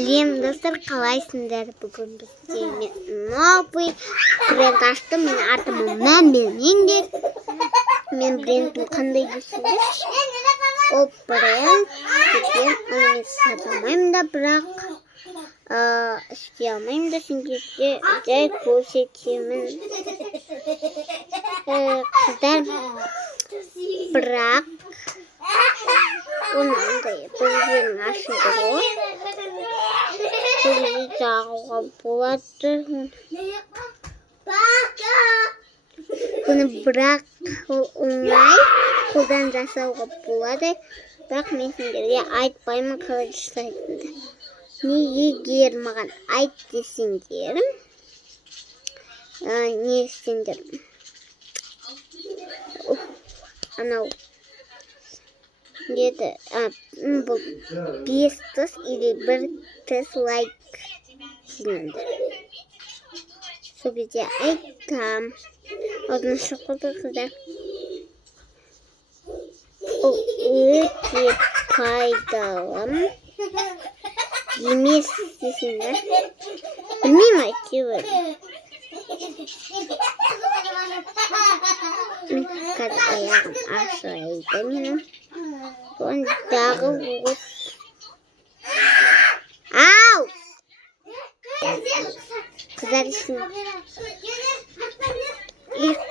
Сәлем достар, қалайсыңдар? Бүгін бізде новый бренд аштым. Мен атым Мәмбелмендер. Мен брендім қандай десеңдер? Ол бренд деген оны сата алмаймын да, бірақ істей алмаймын да, сендерге жай көрсетемін. Қыздар, бірақ оны андай бір жерін ашылды ғой. Бірге жағуға болады. Бұны бірақ оңай қолдан жасауға болады. Бірақ мен сендерге айтпаймын қалай жасайтынымды. Егер маған айт десеңдер, не істеңдер? Анау деді, бұл 5 тыс или 1 тыс лайк дейміндер. Сол кезде айтам. Алдын шықылды қыздар. Ол өте пайдалы емес десеңдер. Білмеймін әйтеуір. Қазір аяғым ашылайды менің. Ондағы бұғыз. Ау! Қыздар үшін.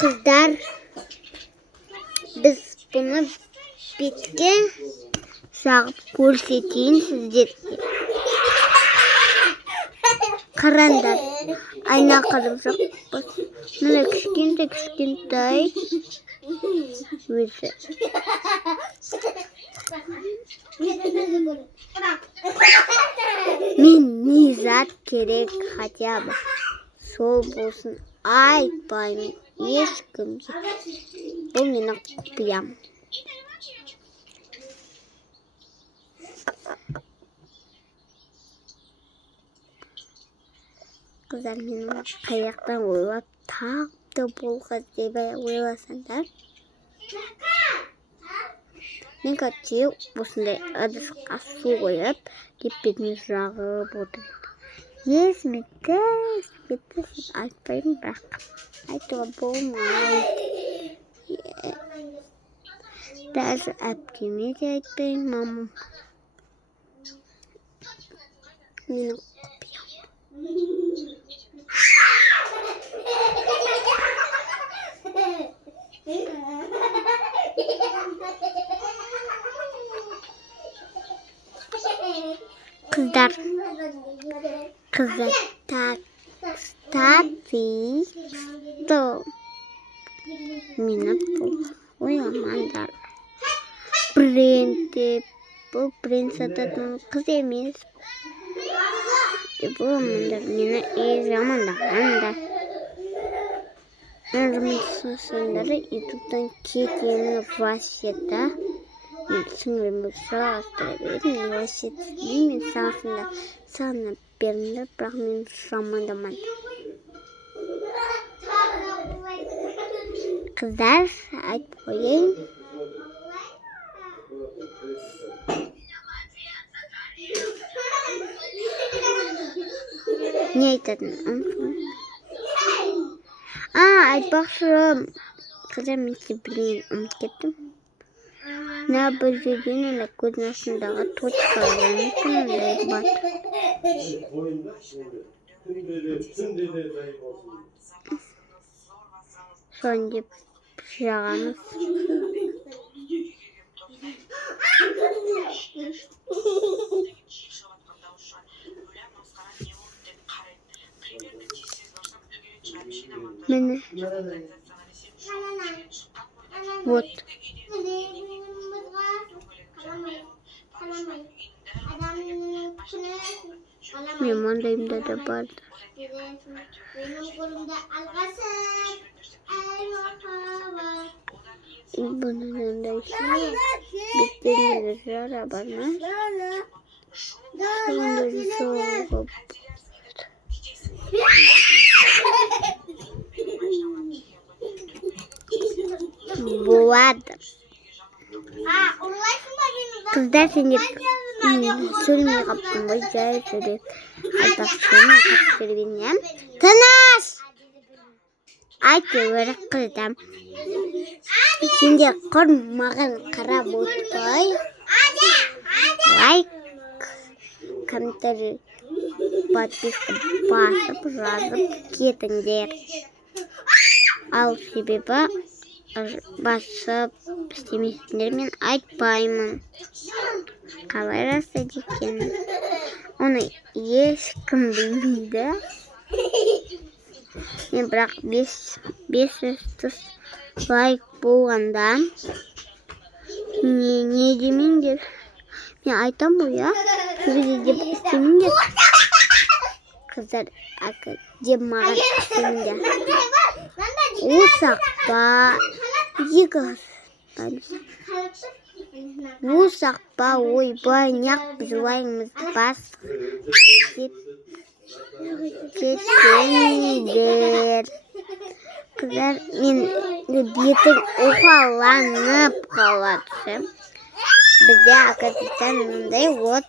Қыздар, біз бұны бетке жағып көрсетейін сіздерге. Қараңдар, айна қарып жақпыз. Міне кішкентай өзі. Мен не зат керек хотя бы сол болсын айтпаймын ешкімге. Бұл менің құпиям. Қыздар, менің қаяқтан ойлап тапты болғыз деп ойласаңдар. Мен кәтте осындай ыдысқа су қойып, бетіне жағып отырмын. Есіме түс айтпаймын, бірақ айтуға болмайды. Даже әпкеме де айтпаймын, мамам. Менің құпиям. Қыздар, кстати, что мені бұл ойламаңдар. Бұл бренд сататын қыз емес. Бұл маңдар мені жамандағанда. Мен жұмысшылары ютубтан кетемін вообще-то. Мен сіңірімді жалғастыра береді. Мен вообще-то мен сағына беріңдер, бірақ мен жамандаман. Қыздар, айтып қойайын. Не айтатын? Айтпақшым. Қыздар, мен білген ұмыт кеттім. Бір жерден көздің астындағы точкалардан сондай бар. Соны деп жағамыз. Міне. Вот. Мен маңдайымда да барды. Бұның андай беттерінде жара бар ма? Сондай жоғы болады. Қыздар, сендер Söylemeye kaptım. Vay cahil söyle. Arkadaşlarımla kapışır benim. Tanış! Aytı verik kıldım. Şimdi korkmağın kara boytoy. Like. Komentarı подписка басып жазып кетіңдер. Ал себебі басып істемесіңдер мен айтпаймын. Қалай жасайды екен? Оны ешкім білмейді. Мен бірақ 500 лайк болғанда не демеңдер. Мен айтам ғой, я. Сізге деп істемеңдер. Қыздар деп маған істемеңдер. Усақпа, Усақпа, ойбай, неғып біз лайымызды басып деп кетсеңдер. Қыздар, мен бетім оқаланып қалады. Бізде академиядан мындай вот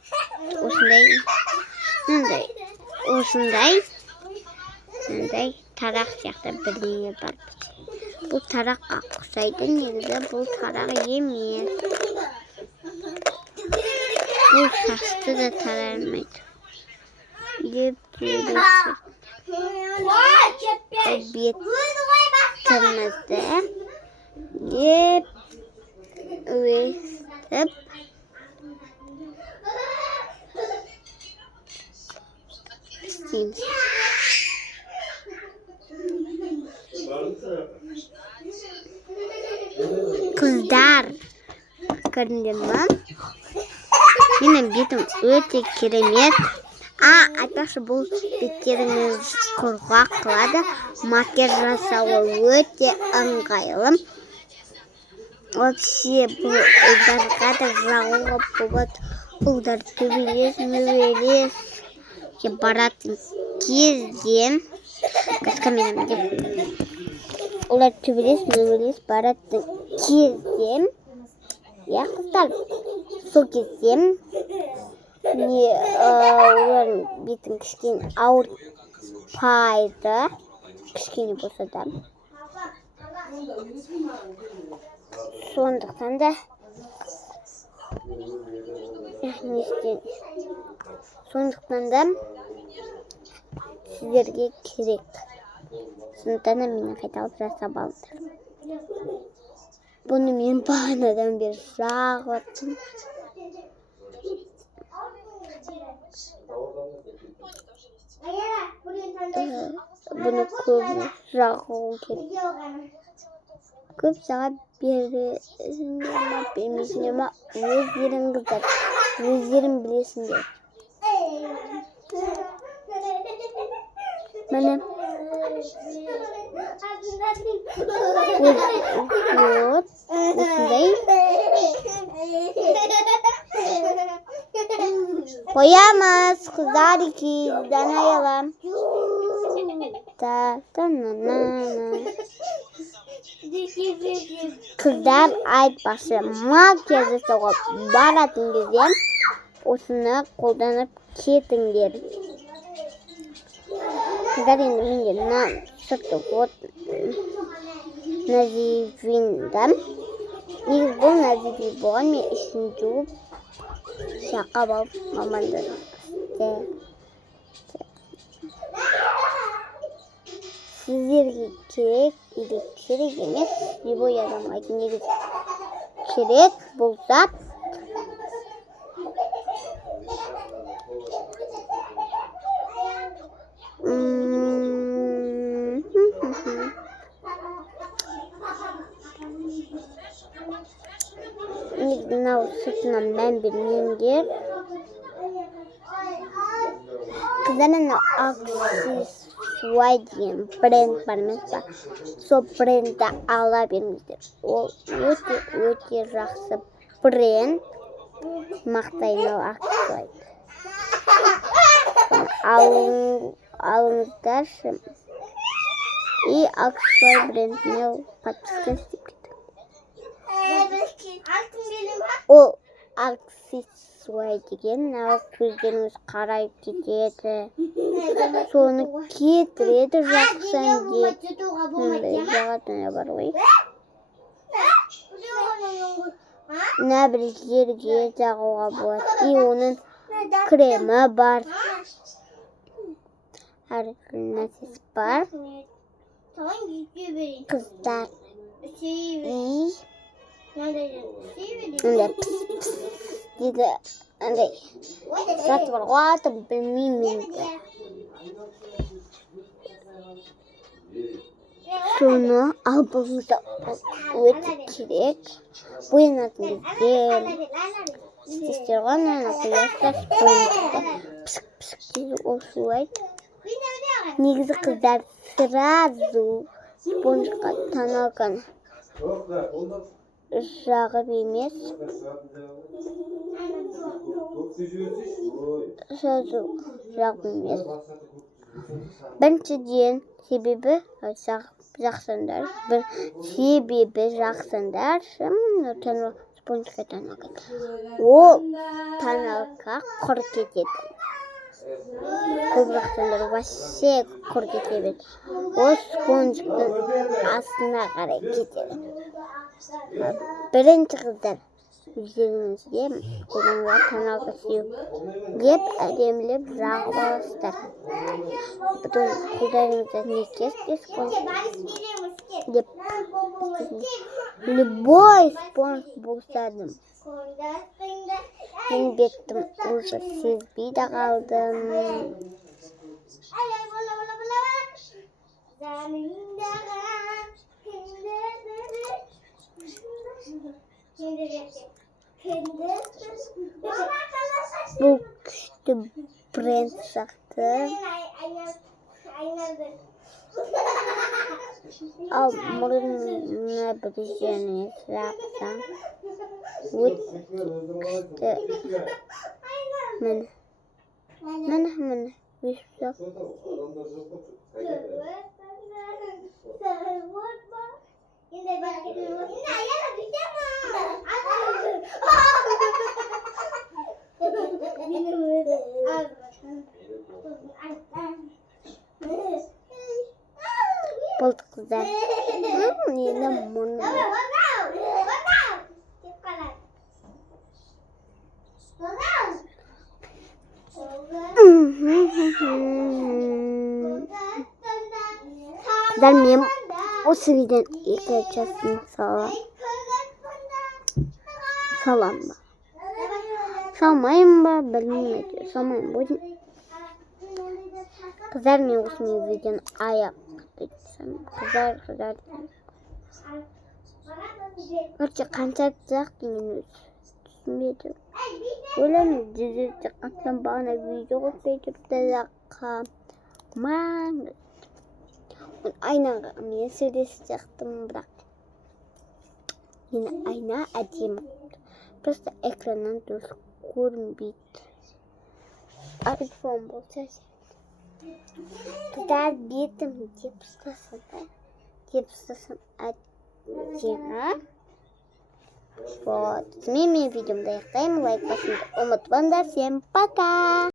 осындай тарақ сияқты бірдеңе бар. Бұл тараққа ұқсайды, негізі бұл тарақ емес. Бұл шашты да тарармайды. Деп жүресіз. Бетімізді деп өстіп істейміз. Қыздар, көрдіңдер ме? Менің бетім өте керемет. Айтпақшы, бұл беттеріңіз құрғақ қылады. Макияж жасауы өте ыңғайлы. Вообще, бұл ұлдарға да жағуға болады. Ұлдар төбелес баратын кезден Олар төбелес баратын кезден, я қыздар, сол кезден олардың бетін кішкене ауыртпайды, кішкене болса да. Сондықтан да сіздерге керек. Сондықтан да мені қайталап жасап алыңдар. Бұны мен бағанадан бері жағып. Бұны көп жағу керек. Көп жаға бермесіңдер ма, өздерің білесіңдер. Міне осындай қоямыз, қыздар, екеуден аялам. Қыздар, айтпақшы, макияж жасауға баратын кезде осыны қолданып кетіңдер. Қыздар, енді менде сырты вот називиндам. Негіз бұл називин болған, мен ішін жуып шақап алып мамандырым. Сіздерге керек, или керек емес, любой адамға негіз керек бұл зат. Мынау сыртынан мән бермеңдер. Қыздар, мынау Аксесуай деген бренд бар емес па? Сол брендті ала беріңіздер. Ол өте жақсы бренд. Мақтаймын ол Аксесуай. Алыңыздаршы. И Аксесуай брендіне подписка істеп кетіңіздер. Ол Аксесуай осылай деген нағыз көздеріңіз қарайып кетеді. Соны кетіреді жақсан деп. Жағатыны бар ғой. Мына бір жерге жағуға болады. И оның кремі бар. Әртүрлі нәрсесі бар. Қыздар. Андай дейді, андай заты бар ғой, атын білмеймін енді. Соны албаңызда өте керек. Боянатын кезде істестер ғой, оны қоясыздар, спонжды пісік дейді, осылай. Негізі қыздар сразу спонжға тоналканы жағып емес. Сразу жағып емес. Біріншіден себебі жақсаңдар. Спонжға тоналканы. Ол тоналка құр кетеді. Көп жақсаңдар вообще құр кетеді. Ол спонждың астына қарай кетеді. Бірінші қыздар өздеріңізге қолыңызға тоналка сүйеп әдемілеп жағып аласыздар. Потом қолдарыңызға не кесте спонж деп любой спонж болса да мен беттім уже сезбей де қалдым. Бұл күшті бренд сияқты. Ал мұрнына бір жеріне жақсаң өте күшті. Міне. Болды қыздар. Нені мұны? Қыздар, мен осы видеоны екі частын салам ба? Салмайым ба? Білмеймін. Салмайым ба? Қыздар, мен осы видеоны аяқ қыздар. Өте қанша жақ деген өзі түсінбедім. Ойлаймын, жүзді қансам бағана видео қоспай тұрды жаққа. Маңыз. Айнаға мен сөйлесіп жақтым, бірақ мені айна әдемі. Просто экраннан дұрыс көрінбейді. Айфон болса қыздар, бетім деп ұстасам әдемі. Вот. Мен видеомды аяқтаймын. Лайк басуды ұмытпаңдар. Всем пока!